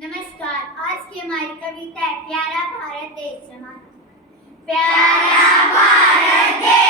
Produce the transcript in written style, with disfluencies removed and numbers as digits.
नमस्कार। आज की हमारी कविता है प्यारा भारत देश हमारा। प्यारा भारत देश